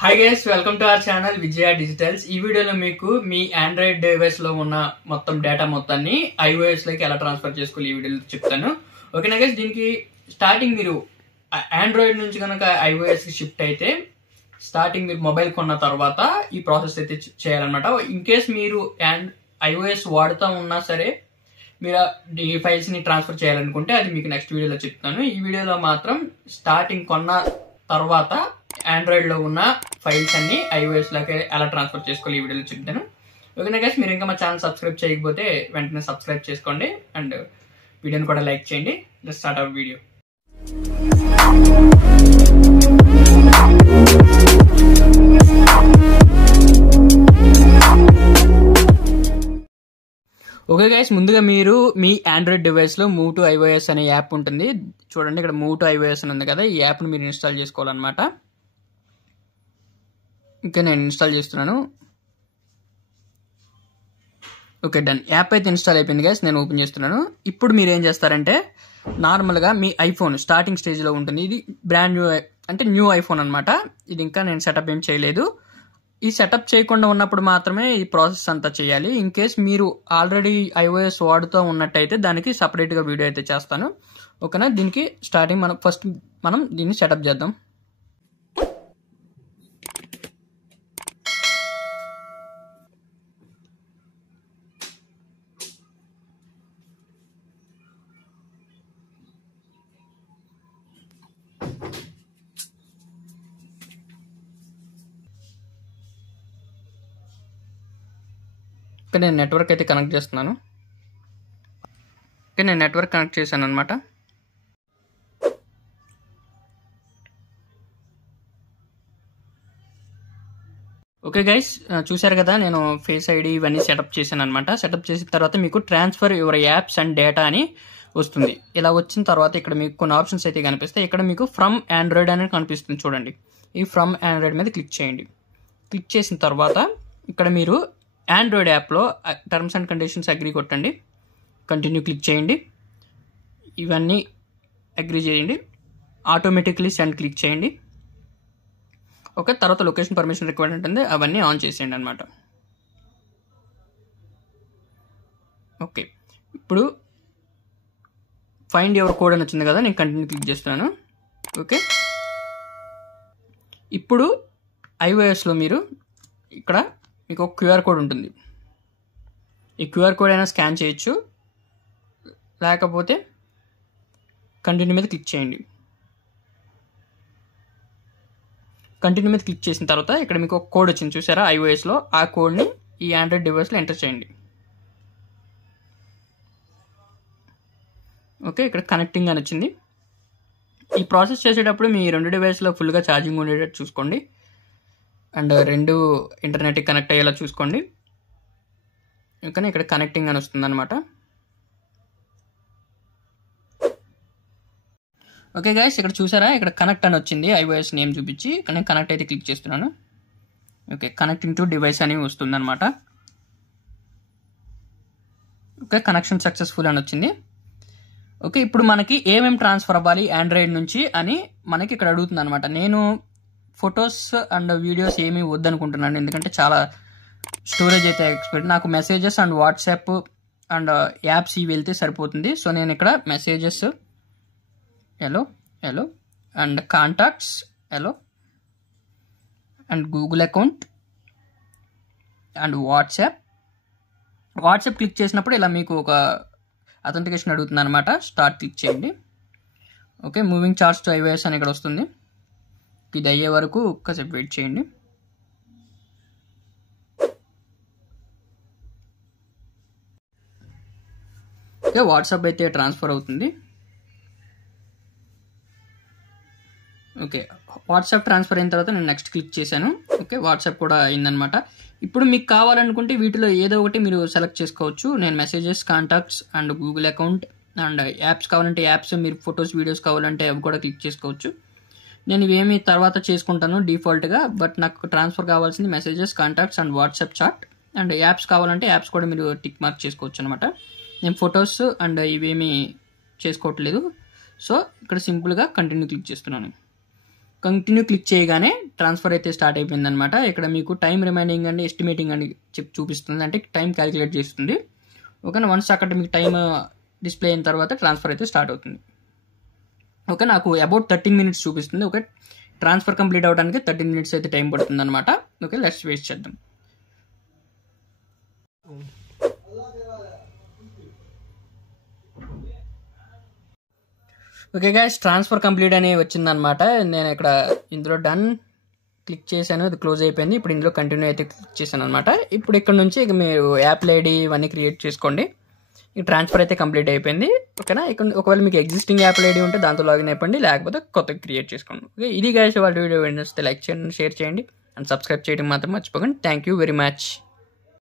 Hi guys, welcome to our channel Vijaya digitals. ఈ వీడియోలో మీకు మీ ఆండ్రాయిడ్ డివైస్ లో ఉన్న మొత్తం డేటా మొత్తాన్ని iOS లోకి ఎలా ట్రాన్స్ఫర్ చేసుకోవాలి ఈ వీడియోలో చెప్తాను. ఓకేనా గైస్, దీనికి స్టార్టింగ్ మీరు ఆండ్రాయిడ్ నుంచి కనుక iOS కి షిఫ్ట్ అయితే స్టార్టింగ్ మీరు మొబైల్ కొన్న తర్వాత ఈ ప్రాసెస్ అయితే చేయాలన్నమాట. ఇన్ కేస్ మీరు iOS వాడుతూ ఉన్నా సరే మీరు ఈ ఫైల్స్ ని ట్రాన్స్ఫర్ చేయాలనుకుంటే అది మీకు నెక్స్ట్ వీడియోలో చెప్తాను. ఈ వీడియోలో మాత్రం స్టార్టింగ్ కొన్న తర్వాత ఆండ్రాయిడ్ లో ఉన్న ఫైల్స్ అన్ని iOS లోకి ఎలా ట్రాన్స్ఫర్ చేసుకోవాలి ఈ వీడియోలో చెప్తాను. ఓకేనా గైస్, మీరు ఇంకా మా ఛానల్ సబ్స్క్రైబ్ చేయకపోతే వెంటనే సబ్స్క్రైబ్ చేసుకోండి అండ్ వీడియోని కూడా లైక్ చేయండి. Let's start our video. Okay guys, ముందుగా మీరు మీ ఆండ్రాయిడ్ డివైస్ లో మూవ్ టు iOS అనే యాప్ ఉంటుంది. చూడండి, ఇక్కడ మూవ్ టు iOS అని ఉంది కదా, ఈ యాప్ ని మీరు ఇన్స్టాల్ చేసుకోవాలన్నమాట. ఇంకా నేను ఇన్స్టాల్ చేస్తున్నాను. Okay, done. యాప్ అయితే ఇన్స్టాల్ అయిపోయింది గైస్, నేను ఓపెన్ చేస్తున్నాను. ఇప్పుడు మీరు ఏం చేస్తారంటే నార్మల్గా మీ ఐఫోన్ స్టార్టింగ్ స్టేజ్ లో ఉంటుంది. ఇది బ్రాండ్ న్యూ, అంటే న్యూ ఐఫోన్ అనమాట. ఇది ఇంకా నేను సెటప్ ఏం చేయలేదు. ఈ సెటప్ చేయకుండా ఉన్నప్పుడు మాత్రమే ఈ ప్రాసెస్ అంతా చేయాలి. ఇన్ కేస్ మీరు ఆల్రెడీ iOS వాడుతూ ఉన్నట్టయితే దానికి సపరేట్ గా వీడియో అయితే చేస్తాను. ఓకేనా, దీనికి స్టార్టింగ్ ఫస్ట్ మనం దీన్ని సెటప్ చేద్దాం. ఇక్కడ నేను నెట్వర్క్ అయితే కనెక్ట్ చేస్తున్నాను. ఇక్కడ నేను నెట్వర్క్ కనెక్ట్ చేశాను అనమాట. ఓకే గైస్, చూసారు కదా, నేను ఫేస్ ఐడి ఇవన్నీ సెటప్ చేశాను అనమాట. సెటప్ చేసిన తర్వాత మీకు transfer your apps and data అని వస్తుంది. ఇలా వచ్చిన తర్వాత ఇక్కడ మీకు కొన్ని ఆప్షన్స్ అయితే కనిపిస్తాయి. ఇక్కడ మీకు ఫ్రమ్ ఆండ్రాయిడ్ అనేది కనిపిస్తుంది చూడండి. ఈ ఫ్రమ్ ఆండ్రాయిడ్ మీద క్లిక్ చేయండి. క్లిక్ చేసిన తర్వాత ఇక్కడ మీరు ఆండ్రాయిడ్ యాప్లో టర్మ్స్ అండ్ కండిషన్స్ అగ్రీ కొట్టండి. కంటిన్యూ క్లిక్ చేయండి. ఇవన్నీ అగ్రీ చేయండి. ఆటోమేటిక్లీ సెండ్ క్లిక్ చేయండి. ఓకే, తర్వాత లొకేషన్ పర్మిషన్ రిక్వైర్డ్ ఉంటుంది, అవన్నీ ఆన్ చేసేయండి అనమాట. ఓకే, ఇప్పుడు ఫైండ్ యువర్ కోడ్ అని వచ్చింది కదా, నేను కంటిన్యూ క్లిక్ చేస్తున్నాను. ఓకే, ఇప్పుడు iOSలో మీరు ఇక్కడ మీకు ఒక క్యూఆర్ కోడ్ ఉంటుంది. ఈ క్యూఆర్ కోడ్ అయినా స్కాన్ చేయొచ్చు, లేకపోతే కంటిన్యూ మీద క్లిక్ చేయండి. కంటిన్యూ మీద క్లిక్ చేసిన తర్వాత ఇక్కడ మీకు ఒక కోడ్ వచ్చింది చూసారా iOSలో, ఆ కోడ్ని ఈ ఆండ్రాయిడ్ డివైస్లో ఎంటర్ చేయండి. ఓకే, ఇక్కడ కనెక్టింగ్ అని వచ్చింది. ఈ ప్రాసెస్ చేసేటప్పుడు మీ రెండు డివైస్లో ఫుల్గా ఛార్జింగ్ ఉండేటట్టు చూసుకోండి అండ్ రెండు ఇంటర్నెట్కి కనెక్ట్ అయ్యేలా చూసుకోండి. ఇంకా ఇక్కడ కనెక్టింగ్ అని వస్తుంది అనమాట. ఓకే గైస్, ఇక్కడ చూసారా, ఇక్కడ కనెక్ట్ అని వచ్చింది iOS నేమ్ చూపించి. ఇక్కడ నేను కనెక్ట్ అయితే క్లిక్ చేస్తున్నాను. ఓకే, కనెక్టింగ్ టు డివైస్ అని వస్తుంది అనమాట. ఓకే, కనెక్షన్ సక్సెస్ఫుల్ అని వచ్చింది. ఓకే, ఇప్పుడు మనకి ఏమేమి ట్రాన్స్ఫర్ అవ్వాలి ఆండ్రాయిడ్ నుంచి అని మనకి ఇక్కడ అడుగుతుంది అనమాట. నేను ఫొటోస్ అండ్ వీడియోస్ ఏమీ వద్దనుకుంటున్నాను, ఎందుకంటే చాలా స్టోరేజ్ అయితే ఎక్స్పెక్ట్. నాకు messages and WhatsApp and apps ఇవి వెళ్తే సరిపోతుంది. సో నేను ఇక్కడ messages hello and contacts hello and Google account and WhatsApp click చేసినప్పుడు ఇలా మీకు ఒక అథెంటికేషన్ అడుగుతుంది అనమాట. స్టార్ట్ క్లిక్ చేయండి. Okay, moving charts to iOS అని ఇక్కడ వస్తుంది. ఇది అయ్యే వరకు ఒక్కసేపు వెయిట్ చేయండి. ఓకే, వాట్సాప్ అయితే ట్రాన్స్ఫర్ అవుతుంది. ఓకే, వాట్సాప్ ట్రాన్స్ఫర్ అయిన తర్వాత నేను నెక్స్ట్ క్లిక్ చేశాను. ఓకే, వాట్సాప్ కూడా అయిందనమాట. ఇప్పుడు మీకు కావాలనుకుంటే వీటిలో ఏదో ఒకటి మీరు సెలెక్ట్ చేసుకోవచ్చు. నేను messages, contacts and Google account and apps కావాలంటే యాప్స్, మీరు ఫొటోస్ వీడియోస్ కావాలంటే అవి కూడా క్లిక్ చేసుకోవచ్చు. నేను ఇవేమి తర్వాత చేసుకుంటాను డిఫాల్ట్గా, బట్ నాకు ట్రాన్స్ఫర్ కావాల్సింది messages, contacts and WhatsApp chat and apps కావాలంటే యాప్స్ కూడా మీరు టిక్ మార్క్ చేసుకోవచ్చు అనమాట. నేను ఫొటోస్ అండ్ ఇవేమీ చేసుకోవట్లేదు. సో ఇక్కడ సింపుల్గా కంటిన్యూ క్లిక్ చేస్తున్నాను. కంటిన్యూ క్లిక్ చేయగానే ట్రాన్స్ఫర్ అయితే స్టార్ట్ అయిపోయింది అనమాట. ఇక్కడ మీకు టైం రిమైండింగ్ అండ్ ఎస్టిమేటింగ్ అని చూపిస్తుంది, అంటే టైం క్యాలిక్యులేట్ చేస్తుంది. ఓకేనా, వన్స్ అక్కడ మీకు టైం డిస్ప్లే అయిన తర్వాత ట్రాన్స్ఫర్ అయితే స్టార్ట్ అవుతుంది. ఓకే, నాకు అబౌట్ 13 minutes చూపిస్తుంది. ఓకే, ట్రాన్స్ఫర్ కంప్లీట్ అవ్వడానికి 13 minutes అయితే టైం పడుతుంది అనమాట. ఓకే, లెట్స్ వేస్ట్ చేద్దాం. ఓకే గైస్, ట్రాన్స్ఫర్ కంప్లీట్ అని వచ్చిందనమాట. నేను ఇక్కడ ఇందులో డన్ క్లిక్ చేశాను, అది క్లోజ్ అయిపోయింది. ఇప్పుడు ఇందులో కంటిన్యూ అయితే క్లిక్ చేశాను అనమాట. ఇప్పుడు ఇక్కడ నుంచి ఇక మీరు యాప్ల ఐడి ఇవన్నీ క్రియేట్ చేసుకోండి. ఈ ట్రాన్స్ఫర్ అయితే కంప్లీట్ అయిపోయింది. ఓకేనా, ఇక్కడ ఒకవేళ మీకు ఎగ్జిస్టింగ్ యాప్ల ఐడి ఉంటే దాంతో లాగిన్ అయిపోండి, లేకపోతే కొత్తగా క్రియేట్ చేసుకోండి. ఓకే, ఇది గైస్ వాళ్ళ వీడియో నచ్చితే లైక్ చేయండి, షేర్ చేయండి అండ్ సబ్స్క్రైబ్ చేయడం మాత్రం మర్చిపోకండి. Thank you very much.